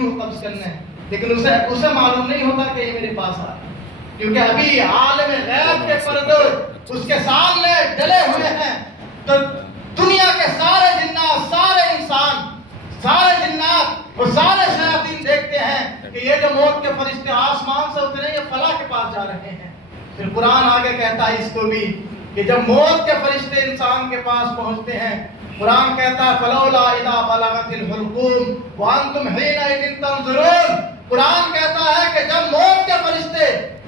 روح قبض کرنا ہے، لیکن اسے معلوم نہیں ہوتا کہ یہ میرے پاس آ رہا ہے، کیونکہ ابھی عالم غیب کے پردے اس کے سامنے ڈلے ہوئے ہیں۔ تو دنیا کے سارے جنات، سارے انسان، سارے جنات اور سارے شیاطین دیکھتے ہیں کہ یہ جو موت کے فرشتے آسمان سے اترے یہ فلاں کے پاس جا رہے ہیں۔ پھر قرآن آگے کہتا ہے اس کو بھی کہ جب موت کے فرشتے انسان کے پاس پہنچتے ہیں، قرآن کہتا ہے فلولا اذا بلغت الحلقوم وانتم حینئذ تنظرون۔ قرآن کہتا ہے کہ جب موت کے فرشتے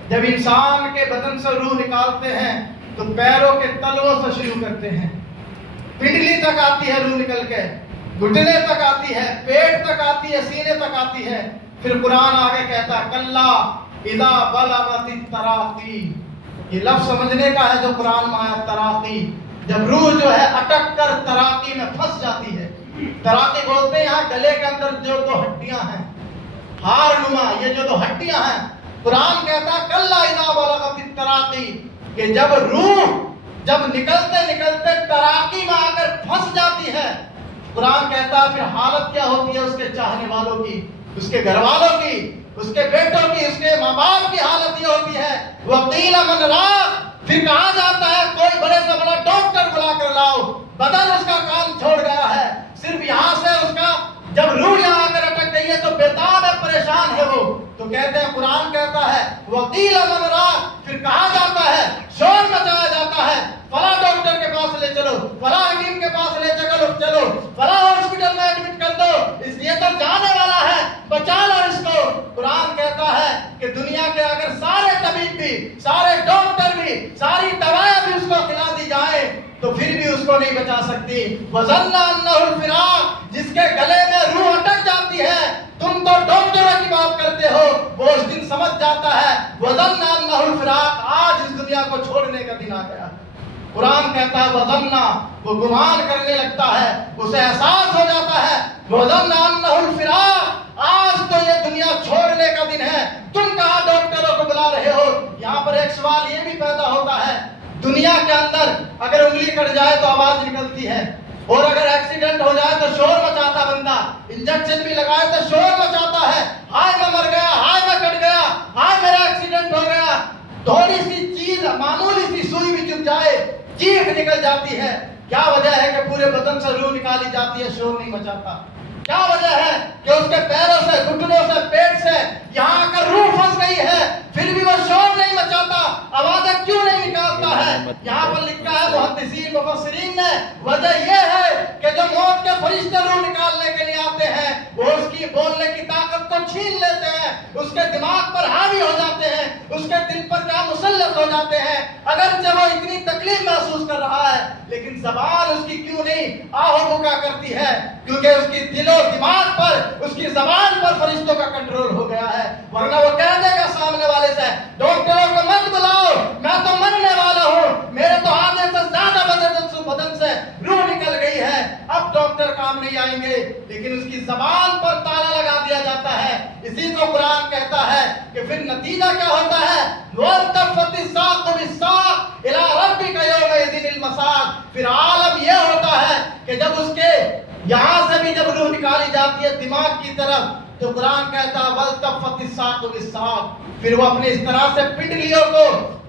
جب انسان کے بدن سے روح نکالتے ہیں تو پیروں کے تلووں سے شروع کرتے ہیں، پنڈلی تک آتی ہے روح نکل کے، گھٹنے تک آتی ہے، پیٹ تک آتی ہے، سینے تک آتی ہے۔ پھر قرآن آگے کہتا ہے کلا اذا بلغت التراقی۔ یہ لفظ سمجھنے کا ہے جو قرآن میں آیا تراقی، جب روح جو ہے اٹک کر تراقی میں پھنس جاتی ہے۔ تراقی بولتے ہیں یہاں گلے کے اندر جو دو ہڈیاں ہیں، ہار نما، یہ جو دو ہڈیاں ہیں، قرآن کہتا ہے کلا اذا بلغت التراقی، کہ جب روح جب نکلتے نکلتے تراقی میں آ کر پھنس جاتی ہے، قرآن کہتا ہے پھر حالت کیا ہوتی ہے اس کے چاہنے والوں کی، اس کے گھر والوں کی، اس کے بیٹوں کی، اس کے ماں باپ کی حالت یہ ہوتی ہے وَقِيلَ مَنْ رَاقٍ، پھر کہا جاتا ہے کوئی بڑے سے بڑا ڈاکٹر بلا کر لاؤ، بدن اس کا کام چھوڑ گیا ہے، صرف یہاں سے اس کا جب روح یہاں آ کر اٹک گئی ہے تو بیتاب ہے، پریشان ہے وہ، تو کہتے ہیں قرآن کہتا ہے وَقِيلَ مَنْ رَاقٍ، پھر کہا جاتا ہے، شور مچایا جاتا ہے، فلاں ڈاکٹر کے پاس لے چلو، فلاں حکیم کے پاس لے چلو، فلاں ہاسپٹل میں ایڈمٹ کر دو، اس لیے تو جانے والا ہے، بچا لو اس کو۔ قرآن کہتا ہے کہ دنیا کے اگر سارے طبیب بھی، سارے ڈاکٹر بھی، ساری دوائیں بھی اس کو کھلا دی جائے تو پھر بھی اس کو نہیں بچا سکتی۔ وَظَنَّ أَنَّهُ الْفِرَاقُ، جس کے گلے میں روح اٹک جاتی ہے، تم تو ڈاکٹروں کی بات کرتے ہو، وہ اس دن سمجھ جاتا ہے وَظَنَّ أَنَّهُ الْفِرَاقُ، آج اس دنیا کو چھوڑنے کا دن آ گیا۔ قرآن کہتا ہے وَظَنَّ، وہ گمان کرنے لگتا ہے، اسے احساس ہو جاتا ہے وَظَنَّ أَنَّهُ الْفِرَاقُ، آج تو یہ دنیا چھوڑنے کا دن ہے، تم کہاں ڈاکٹروں کو بلا رہے ہو۔ یہاں پر ایک سوال یہ بھی پیدا ہوتا ہے، دنیا کے اندر اگر انگلی کٹ جائے تو آواز نکلتی ہے، اور اگر ایکسیڈنٹ ہو جائے تو شور مچاتا بندہ، انجیکشن بھی لگائے تو شور مچاتا ہے، ہائے میں مر گیا، ہائے میں کٹ گیا، ہائے میرا ایکسیڈنٹ ہو گیا۔ تھوڑی سی چیز، معمولی سی سوئی بھی چپ جائے چیخ نکل جاتی ہے۔ کیا وجہ ہے کہ پورے بدن سے روح نکالی جاتی ہے، شور نہیں مچاتا؟ کیا وجہ ہے کہ اس کے پیروں سے، گھٹنوں سے، پیٹ سے یہاں آ کر روح پھنس گئی ہے، پھر بھی وہ شور نہیں مچاتا، آوازیں کیوں نہیں نکالتا ہے؟ یہاں پر لکھا ہے محدثین مفسرین نے، وجہ یہ ہے کہ جو موت کے فرشتے روح نکالنے کے لیے آتے ہیں وہ اس کی بولنے کی طاقت کو چھین لیتے ہیں، اس کے دماغ پر حاوی ہو جاتے ہیں، اس کے دل پر کیا مسلط ہو جاتے ہیں۔ اگرچہ وہ اتنی تکلیف محسوس کر رہا ہے لیکن زبان اس کی کیوں نہیں آہو بکا کرتی ہے؟ کیونکہ اس کی دل و دماغ پر، اس کی زبان پر فرشتوں کا کنٹرول ہو گیا ہے، ورنہ وہ کہہ دے گا سامنے والے سے ڈاکٹروں کو مت بلاؤ، میں تو مرنے والا ہوں، میرے تو آدھے سے زیادہ بدن سے روح نکل گئی ہے، اب ڈاکٹر کام نہیں آئیں گے، لیکن اس کی زبان پر تالا لگا دیا جاتا ہے۔ اسی کو قرآن کہتا ہے کہ پھر نتیجہ کیا ہوتا ہے وَالْتَفَّتِ السَّاقُ بِالسَّاقِ إِلَىٰ رَبِّكَ يَوْمَئِذٍ الْمَسَاقُ، پھر عالم یہ ہوتا ہے کہ جب اس کے یہاں سے بھی جب روح نکالی جاتی ہے دماغ کی طرف، تو قرآن کہتا ہے وَالْتَفَّتِ السَّاقُ بِالسَّاقِ، پھر وہ اپنی اس طرح سے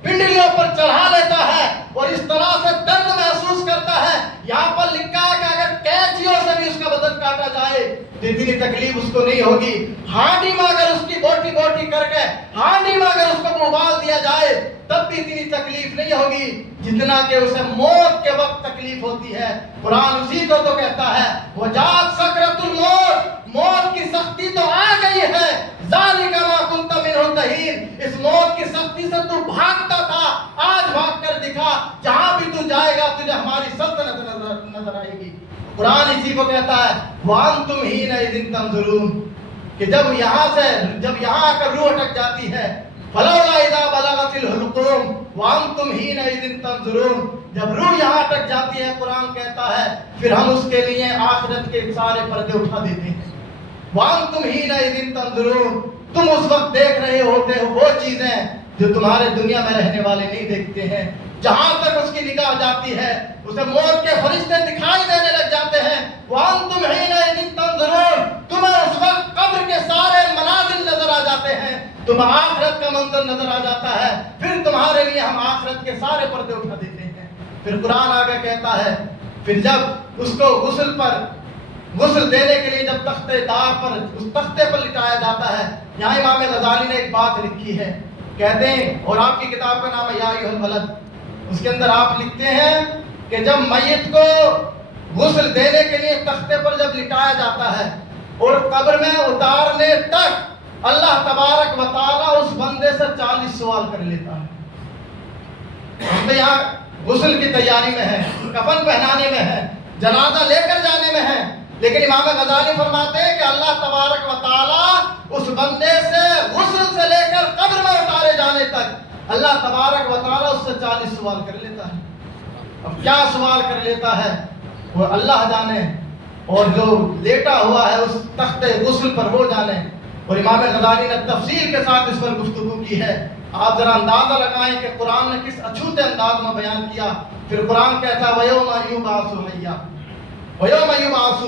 پنڈلیوں پر چڑھا لیتا ہے اور اس طرح سے درد محسوس کرتا ہے۔ یہاں پر لکھا ہے کہ اگر کینچیوں سے بھی اس کا بدن کاٹا جائے تو اتنی تکلیف اس کو نہیں ہوگی، ہانڈی میں اگر اس کی بوٹی کر کے ہانڈی میں اگر اس کو ابال دیا جائے تب بھی اتنی تکلیف نہیں ہوگی جتنا کہ اسے موت کے وقت تکلیف ہوتی ہے۔ قرآن اسی کو تو کہتا ہے وَجَاءَتْ سَكْرَةُ الْمَوْتِ، موت کی سختی تو آ گئی ہے، ذَلِكَ مَا كُنْتَ مِنْهُ تَحِيدُ، اس موت کی سختی سے تو بھاگتا تھا، آج بھاگ کر دکھا، جہاں بھی تو جائے گا تجھے ہماری سلطنت نظر آئے گی۔ قرآن اسی کو کہتا ہے وَأَنْتُمْ حِينَئِذٍ تَنظُرُونَ، کہ جب یہاں آ کر روح اٹک جاتی ہے فَلَوْلَا إِذَا بَلَغَتِ الْحُلْقُومَ وَأَنْتُمْ حِينَئِذٍ تَنظُرُونَ، جب روح یہاں اٹک جاتی ہے قرآن کہتا ہے پھر ہم اس کے لیے آخرت کے سارے پردے اٹھا دیتے ہیں۔ وَأَنْتُمْ حِينَئِذٍ تَنظُرُونَ، تم اس وقت دیکھ رہے ہوتے ہو وہ چیزیں جو تمہارے دنیا میں رہنے والے نہیں دیکھتے ہیں۔ جہاں تک اس کی نگاہ جاتی ہے اسے موت کے فرشتے دکھائی دینے لگ جاتے ہیں۔ وَأَنْتُمْ حِينَئِذٍ تَنظُرُونَ، تمہیں اس وقت قبر کے ساتھ تم آخرت کا منظر نظر آ جاتا ہے، پھر تمہارے لیے ہم آخرت کے سارے پردے اٹھا دیتے ہیں۔ پھر قرآن آگے کہتا ہے، پھر جب اس کو غسل دینے کے لیے جب تختے دار پر اس تختے پر لٹایا جاتا ہے، یہاں امام غزالی نے ایک بات لکھی ہے، کہتے ہیں، اور آپ کی کتاب کا نام ہے یا ایھا الولد، اس کے اندر آپ لکھتے ہیں کہ جب میت کو غسل دینے کے لیے تختے پر جب لٹایا جاتا ہے اور قبر میں اتارنے تک اللہ تبارک و تعالیٰ اس بندے سے 40 سوال کر لیتا ہے۔ ہم تو یہاں غسل کی تیاری میں ہے، کفن پہنانے میں ہے، جنازہ لے کر جانے میں ہے، لیکن امام غزالی فرماتے ہیں کہ اللہ تبارک و تعالیٰ اس بندے سے غسل سے لے کر قبر میں اتارے جانے تک اللہ تبارک و تعالیٰ اس سے 40 سوال کر لیتا ہے۔ اب کیا سوال کر لیتا ہے وہ اللہ جانے، اور جو لیٹا ہوا ہے اس تخت غسل پر وہ جانے۔ اور امام غزالی نے تفصیل کے ساتھ اس پر گفتگو کی ہے۔ آپ ذرا اندازہ لگائیں کہ قرآن نے کس اچھوتے انداز میں بیان کیا۔ پھر قرآن کہتا ہے وَيَوْمَ يُبْعَثُ حَيًّا وَيَوْمَ يُبْعَثُ،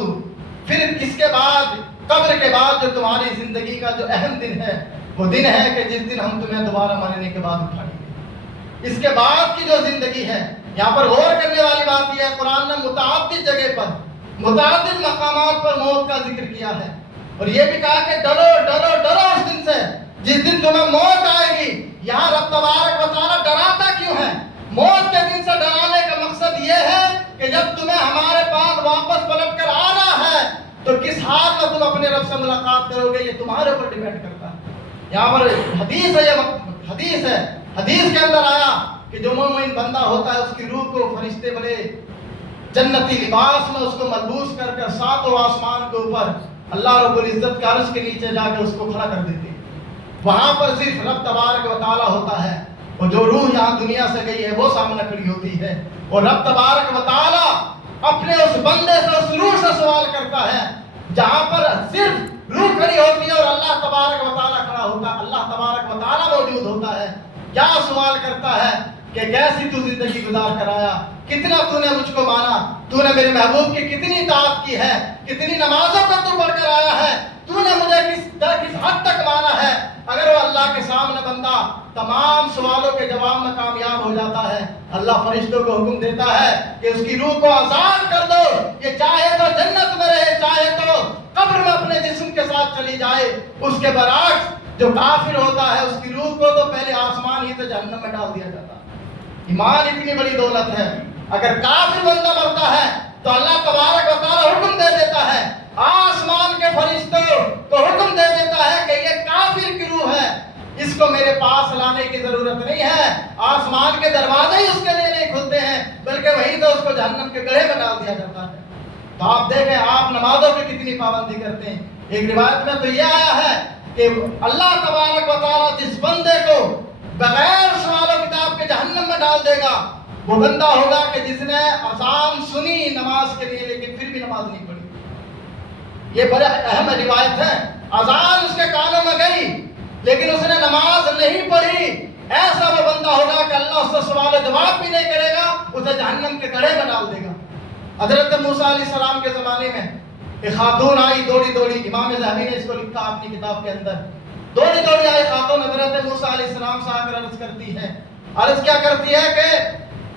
پھر اس کے بعد قبر کے بعد جو تمہاری زندگی کا جو اہم دن ہے وہ دن ہے کہ جس دن ہم تمہیں دوبارہ مرنے کے بعد اٹھائیں گے۔ اس کے بعد کی جو زندگی ہے، یہاں پر غور کرنے والی بات یہ ہے، قرآن نے متعدد جگہ پر متعدد مقامات پر موت کا ذکر کیا ہے، اور یہ بھی کہا کہ ڈرو ڈرو ڈرو اس دن سے جس دن تمہیں موت آئے گی۔ یہاں رب تبارک و تعالیٰ ڈراتا کیوں ہے؟ موت کے دن سے ڈرانے کا مقصد یہ ہے کہ جب تمہیں ہمارے پاس واپس پلٹ کر آنا ہے تو کس حال میں تم اپنے رب سے ملاقات کرو گے، یہ تمہارے اوپر ڈیپینڈ کرتا ہے۔ یہاں پر حدیث ہے، حدیث کے اندر آیا کہ جو مومن بندہ ہوتا ہے اس کی روح کو فرشتے بڑے جنتی لباس میں اس کو ملبوس کر کر ساتوں آسمان کے اوپر اللہ رب العزت کے عرش کے نیچے جا کے اس کو کھڑا کر دیتے ہیں۔ وہاں پر صرف رب تبارک و تعالیٰ ہوتا ہے، اور جو روح یہاں دنیا سے گئی ہے وہ سامنے کھڑی ہوتی ہے، اور رب تبارک و تعالیٰ اپنے اس بندے سے اس روح سے سوال کرتا ہے جہاں پر صرف روح کھڑی ہوتی ہے اور اللہ تبارک و تعالیٰ کھڑا ہوتا ہے، اللہ تبارک و تعالیٰ موجود ہوتا ہے۔ کیا سوال کرتا ہے کہ کیسی تو زندگی گزار کر آیا، کتنا تو نے مجھ کو مانا، تو نے میرے محبوب کی کتنی اطاعت کی ہے، کتنی نمازوں کو تو پڑھ کر آیا ہے، تو نے مجھے کس حد تک مانا ہے۔ اگر وہ اللہ کے سامنے بندہ تمام سوالوں کے جواب میں کامیاب ہو جاتا ہے، اللہ فرشتوں کو حکم دیتا ہے کہ اس کی روح کو آزاد کر دو، یہ چاہے تو جنت میں رہے چاہے تو قبر میں اپنے جسم کے ساتھ چلی جائے۔ اس کے برعکس جو کافر ہوتا ہے اس کی روح کو تو پہلے آسمان ہی سے جہنم میں ڈال دیا جاتا ہے۔ ایمان اتنی بڑی دولت ہے، اگر کافر بندہ مرتا ہے تو اللہ تبارک و تعالیٰ حکم دے دیتا ہے، آسمان کے فرشتوں کو حکم دے دیتا ہے کہ یہ کافر کی روح ہے، اس کو میرے پاس لانے کی ضرورت نہیں ہے۔ آسمان کے دروازے ہی اس کے لیے نہیں کھلتے ہیں، بلکہ وہیں تو اس کو جہنم کے گڑھے میں ڈال دیا جاتا ہے۔ تو آپ دیکھیں آپ نمازوں کی کتنی پابندی کرتے ہیں۔ ایک روایت میں تو یہ آیا ہے کہ اللہ تبارک و تعالیٰ جس بندے کو بغیر سوال و کتاب کے جہنم میں ڈال دے گا وہ بندہ ہوگا کہ جس نے اذان سنی نماز کے لیے لیکن پھر بھی نماز نہیں پڑھی۔ یہ بڑا اہم روایت ہے، اذان اس کے کانوں میں گئی لیکن اس نے نماز نہیں پڑھی، ایسا وہ بندہ ہوگا کہ اللہ اس سے سوال و جواب بھی نہیں کرے گا، اسے جہنم کے گڑھے میں ڈال دے گا۔ حضرت موسیٰ علیہ السلام کے زمانے میں ایک خاتون آئی دوڑی دوڑی، امام ذہبی نے اس کو لکھا اپنی کتاب کے اندر، دوڑی دوڑی آئی خاتون حضرت موسیٰ علیہ السلام سے آ کر عرض کرتی ہے، عرض کیا کرتی ہے کہ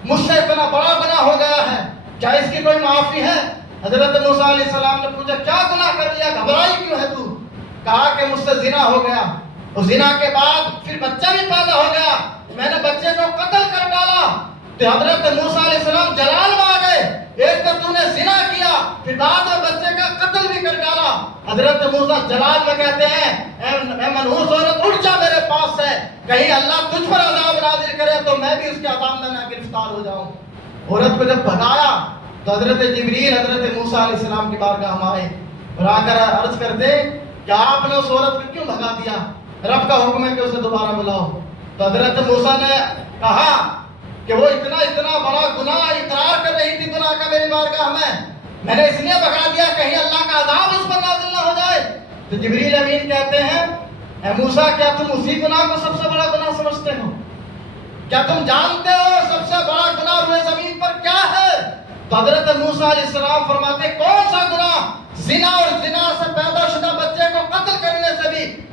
مجھ سے اتنا بڑا گناہ ہو گیا ہے، کیا اس کی کوئی معافی ہے؟ حضرت موسیٰ علیہ السلام نے پوچھا کیا گناہ کر لیا، گھبرائی کیوں ہے تو؟ کہا کہ مجھ سے زنا ہو گیا، اور زنا کے بعد پھر بچہ بھی پیدا ہو گیا، میں نے بچے کو قتل کر ڈالا۔ تو حضرت موسیٰ علیہ السلام جلال میں آ گئے، ایک تو نے زنا کیا پھر بعد میں بچے کا قتل بھی کر ڈالا۔ حضرت موسیٰ جلال میں کہتے ہیں اے منحوس عورت اٹھ جا میرے پاس سے، کہیں اللہ تجھ پر عذاب نازل کرے تو میں بھی اس کے عذاب میں نہ گرفتار ہو جاؤں۔ عورت کو جب بھگایا تو حضرت جبریل حضرت موسیٰ علیہ السلام کی بارگاہ میں آئے اور آ کر عرض کرتے کہ آپ نے اس عورت کو کیوں بھگا دیا، رب کا حکم ہے کہ اسے دوبارہ بلاؤ۔ تو حضرت موسیٰ نے کہا کہ وہ اتنا بڑا گناہ اقرار کر رہی تھی گناہ کا میری بارگاہ میں نے اس لیے بھگا دیا کہیں اللہ کا عذاب اس پر نازل نہ ہو جائے۔ تو جبریل امین کہتے ہیں اے موسیٰ کیا تم اسی گناہ کو سب سے بڑا گناہ سمجھتے ہو؟ کیا تم جانتے ہو سب سے بڑا گناہ روئے زمین پر کیا ہے؟ تو حضرت موسیٰ علیہ السلام فرماتے کون سا گناہ؟ زنا، اور زنا سے پیدا شدہ بچے کو قتل کرنے سے بھی